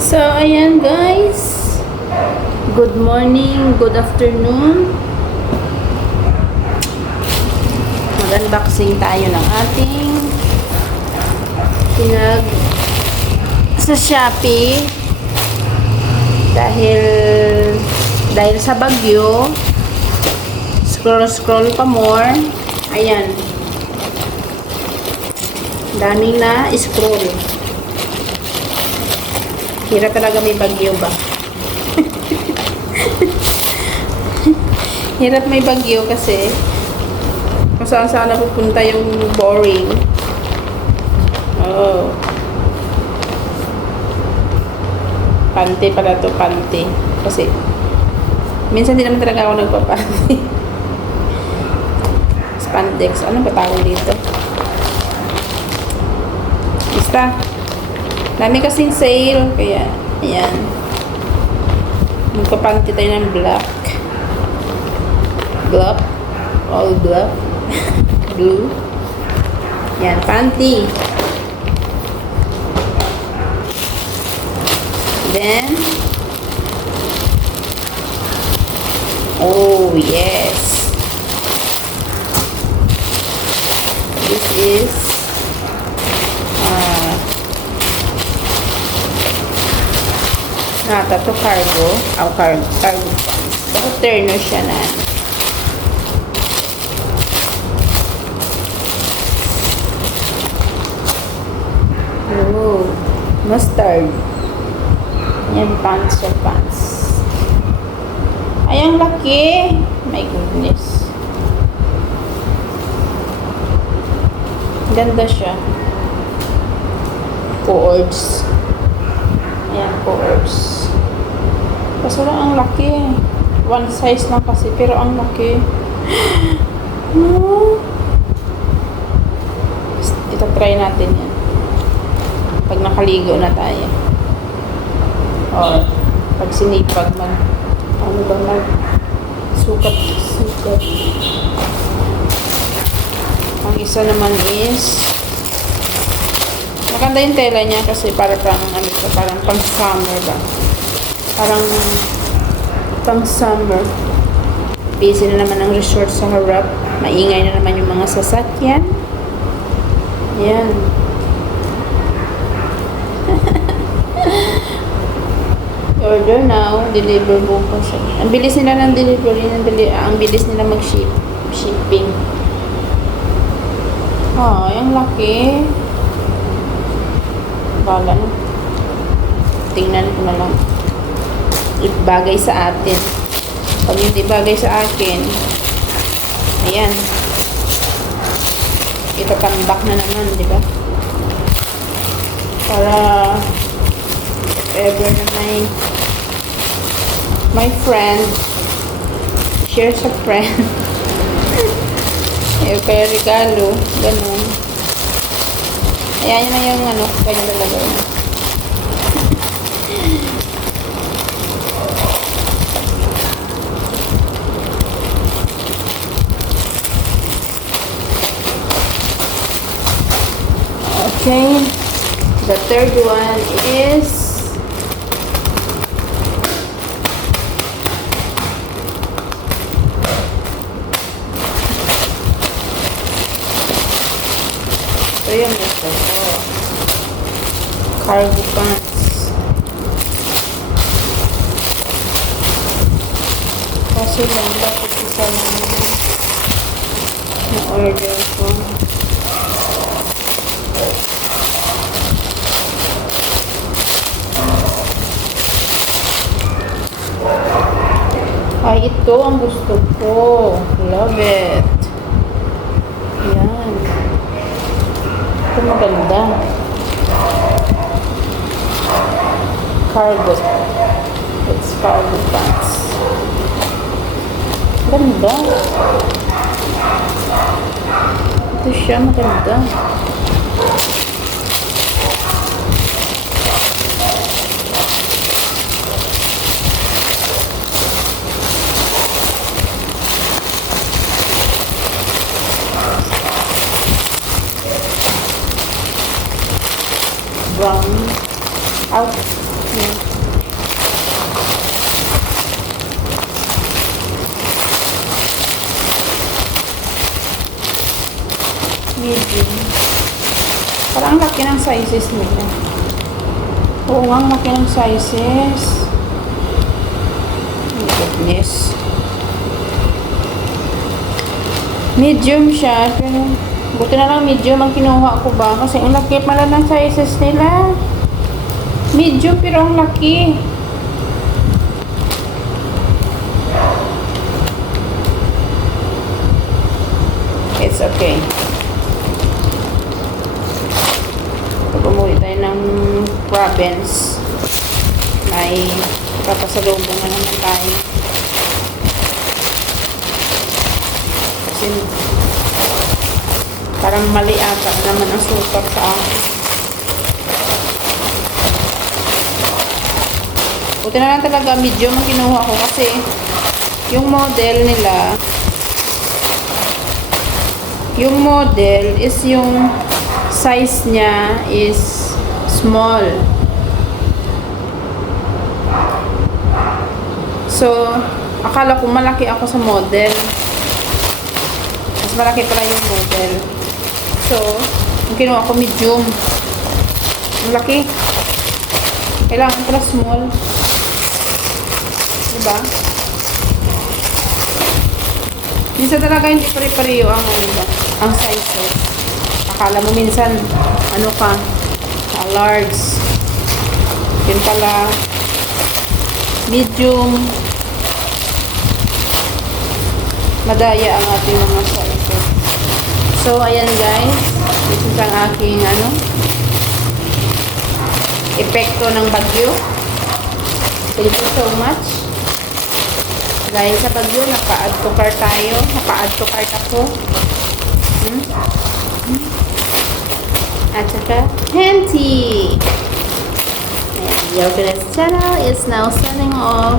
So, ayan guys. Good morning, good afternoon. Mag-unboxing tayo ng ating sa Shopee. Dahil sa bagyo, scroll pa more. Ayan. Daming na scroll. Hirap talaga may bagyo ba? Hirap may bagyo kasi kung saan napupunta yung boring. Oh. Pante pala to, pante. Kasi minsan din naman talaga ako nagpapante. Spandex. Ano ba tawag dito? Basta. Dami kasing sale. Kaya, ayan. Magpapante tayo ng black. Black. All black. Blue. Yan, panty. Then, oh, yes. This is tato cargo. Cargo pants. Tato turner siya na. Oh, mustard. Yan, pants. Ay, ang laki. My goodness. Ganda siya. Cords. Ayan, cords. Kaso lang ang laki. One size lang kasi, pero ang laki. Ito, try natin yan. Pag nakaligo na tayo. Or, pag sinipag sukat. Ang isa naman is, maganda yung tela niya kasi parang pang summer ba? Parang pang summer. Busy na naman ang resort sa harap. Maingay na naman yung mga sasakyan. Yan. Order now, deliver bukas. Ang bilis nila ng delivery, ang bilis nila shipping. Yung laki. Bala na. Tingnan ko na lang. Ibagay sa atin. Pag hindi bagay sa akin, ayan. Itatambak na naman, di ba? Para ever na my friend share sa friend. Kaya regalo, ganun. Ayan yun na yung kanya lalagay. Okay, the third one is ito yung ito. Cargo pants. Kasi lang dapat isa lang na order ko. Ay, ito ang gusto ko. Love it. Yan. Ito maganda. Cargo. It's cargo pants. Ganda. Ito siya, maganda. brown out. Yan. ng sizes nila. Oo nga, ang laki ng sizes. Oh my goodness. Medium siya, pero buti na lang medium ang kinuha ko ba? Kasi ang laki pala ng sizes nila. Medium pero ang laki. It's okay. Pag umuwi tayo ng province, may papasalubong na naman tayo. Kasi parang mali ata naman ang sukat sa akin. Buti na lang talaga medium ang kinuha ko kasi yung model is yung size niya is small. So, akala ko malaki ako sa model. Mas malaki pala yung model. So, yung kinuha ko medium. Ang laki. Kailangan pala small. Diba? Minsan talaga hindi pare-pareho ang sizes. Akala mo minsan, large. Yun pala, medium. Madaya ang ating mga sizes. So, ayan guys. This is ang aking, epekto ng bagyo. Thank you so much. Dahil sa bagyo, naka-add to cart tayo. Naka-add to cart ako. At saka, Henty! And Yokeres channel is now signing off.